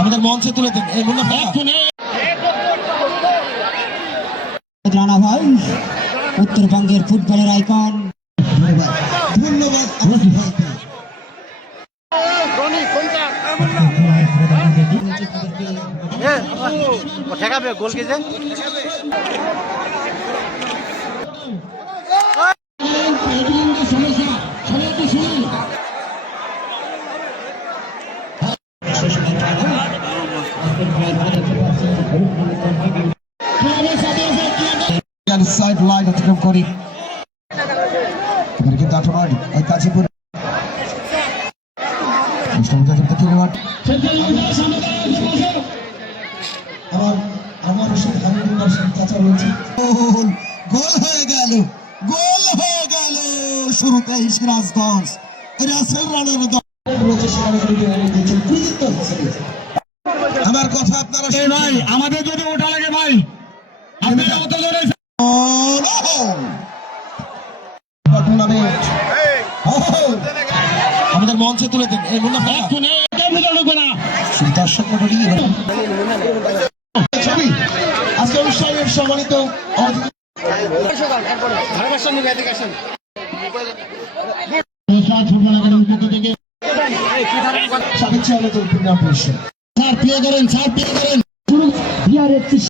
আমাদের মঞ্চে তুলে দেন এই রানা ভাই উত্তরবঙ্গের ফুটবলের আইকন। ধন্যবাদ গোল কেজে সাইড লাইন অতিক্রম করি এখানে কিন্তু আঠারো কাজীপুর আমার চাচা রয়েছে গোল হয়ে গেল শুরুতেই সিরাজগঞ্জ রাসেল রানের দল আমার কথা আপনারা ভাই আমাদের যদি ওটা লাগে ভাই আপনারা অত জোরে আমাদের মঞ্চে তুলে দেন এই দর্শক মন্ডলী আজকে অনুষ্ঠানের সম্মানিত সাবেক চেয়ারম্যান